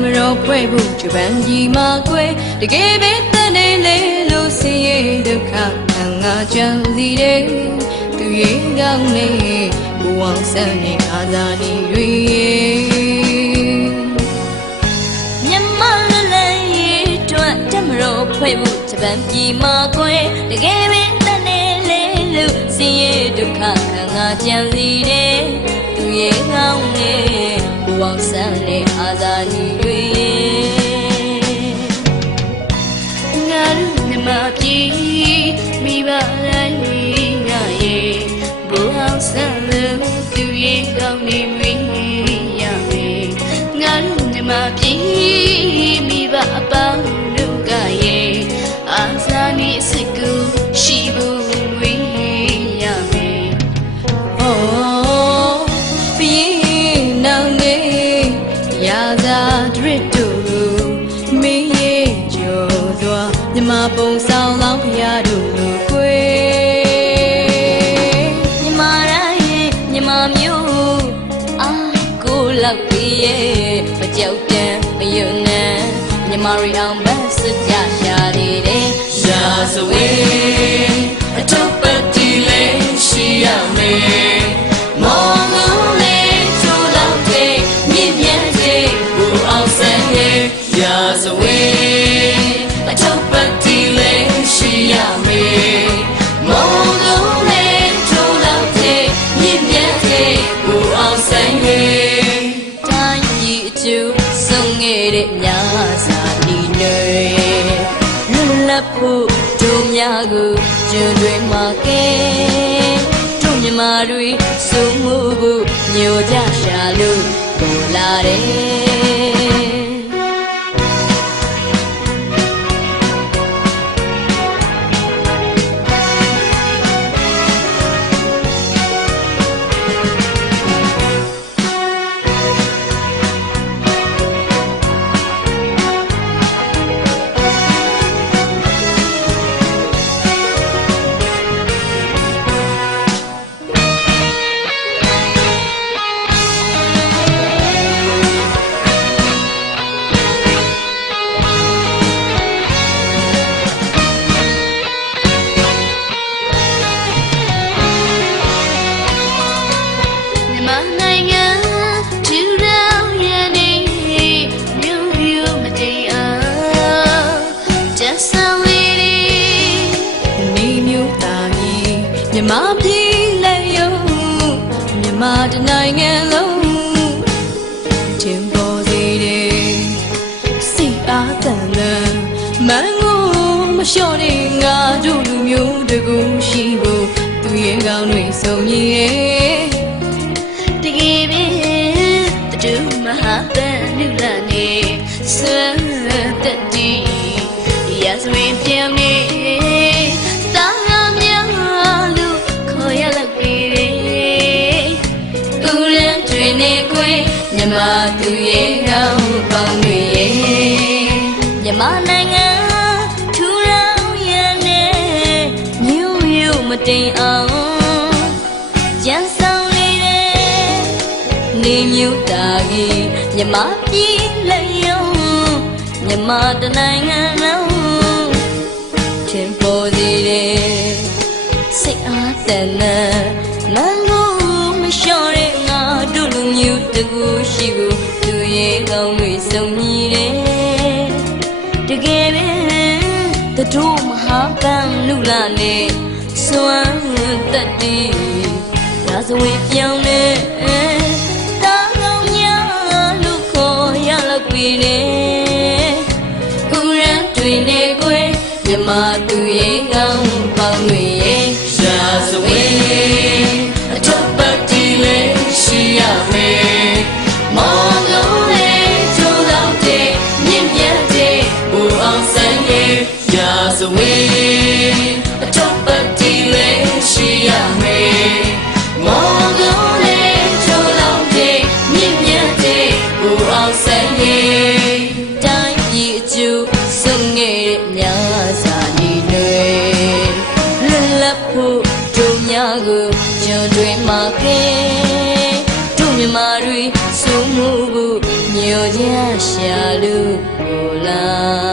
မတော်ဖွဲ့ဖို့ဂျပန်ကြီးမှာကွယ်တကယ်ပဲတန်နေလေလို့ဆင်းရဲဒုက္ခခံငါကြံစီတယ်သူရဲ့ကောင်းနေဘဝဆန်းနေခါစားနေတွေမြန်မာလည်းရဲ့အတွက်တမတော်ဖွဲ့ဖို့ဂျပန်ကြီးမှာကွယ်တကယ်ပဲတန်နေလေလို့ဆင်းရဲဒုက္ခခံငါကြံစီတယ်သူရဲ့ကောင်းနေဘဝဆန်းနေအားသာနေတွေငါတို့မြမပြေမိဘတိုင်းငါရဲ့ဘဝဆန်းလို့သူရဲ့ကောင်းနေမင်းရမယ်ငါတို့မြမပြေမိဘအပေါင်းတို့ကရဲ့အားသာနေစိတ်ကိုရှိဖို့ဝေးရမယ်ရာသာဒရစ်တို့မင်းရဲ့ကျော်စွာမြမပုံဆောင်လောင်းဖျားတို့လိုကွယ်မြမတိုင်းမြမမျိုးအားကိုလောက်ပြီးရဲ့မကြောက်ပြန်မယွန်းနဲ့မြမရီအောင်ဘတ်စကြရှာသေးတယ်ရာဇဝေအထုပ်ပတ်တီလေးရှိရမယ်မောင်လုံးလေးချိုးလောက်တဲ့မြင့်မြတ်ရာဇဝေအထုပ်ပတ်တီလေးရှိရမယ်မောင်လုံးလေးထိုးလောက်တဲ့မြင့်မြတ်တဲ့ဘူအောင်ဆန်းရဲ့တိုင်းပြည်အကျိုးဆုံးခဲ့တဲ့ညစာဒီနေလွတ်လပ်ဖို့တို့များကိုကျွန်းတွေမှာကဲတို့မြမာတွေစုံမှုဖို့ညိုကြရှာလို့ပေါ်လာတယ်မြမပြည်လည်းယုံမြမတနိုင်ငံလုံးထင်ပေါ်စေတယ်စိတ်အားတန်လန်းမန်းကိုမလျှော့တဲ့ငါတို့လူမျိုးတကူရှိဖို့သူရဲ့ကောင်းတွေဆုံးရဲ့တကယ်ပဲတူမဟာပန်လူလာနေဆွမ်းတက်တီရစဝေးပြောင်းနေမြမသူရဲ့ကောင်းကောင်းတွေရဲ့မြမနိုင်ငံထူထောင်ရတဲ့မြို့ရုပ်မတိမ်အောင်ရန်ဆောင်နေတဲ့နေမြို့တာကြီးမြမပြည်လည်းယုံမြမတနိုင်ငံလုံးထင်ပေါ်စေတဲ့စိတ်အားတန်တဲ့မန်ကိုမလျှော့တဲ့ငါတို့လူမျိုးတကူရှိကိုသူရဲ့ကောင်းတွေစုံညီတယ်တကယ်ပဲတို့မဟာပန်းလူလာနဲ့စွမ်းတက်တီရာဇဝေပြောင်းနေတာကောင်းညာလူခေါ်ရလောက်ပြီလေဥရန်တွေနဲ့ကွယ်မြမသူရဲ့ကောင်းပေါင်းတွေရဲ့ရာဇဝေအထုပ်ပတ်တီလေးရှိရမယ်မောင်လုံးလေးကျိုးတော့တဲ့မြင့်မြတ်တဲ့ဘူအောင်ဆန်းရဲ့ရာဇဝေအထုပ်ပတ်တီလေးရှိရမယ်မောင်လုံးလေးကျိုးတော့တဲ့မြင့်မြတ်တဲ့ဘူအောင်ဆန်းရဲ့တိုင်းပြည်အကျိုးဆုံးခဲ့တဲ့ညစာဒီတွေလွတ်လပ်ဖို့တို့များကိုကျွန်းတွေမှာကဲတို့မြမာတွေစုံမှုဖို့ညိ မျိုးချင်းရှာလူကိုလာ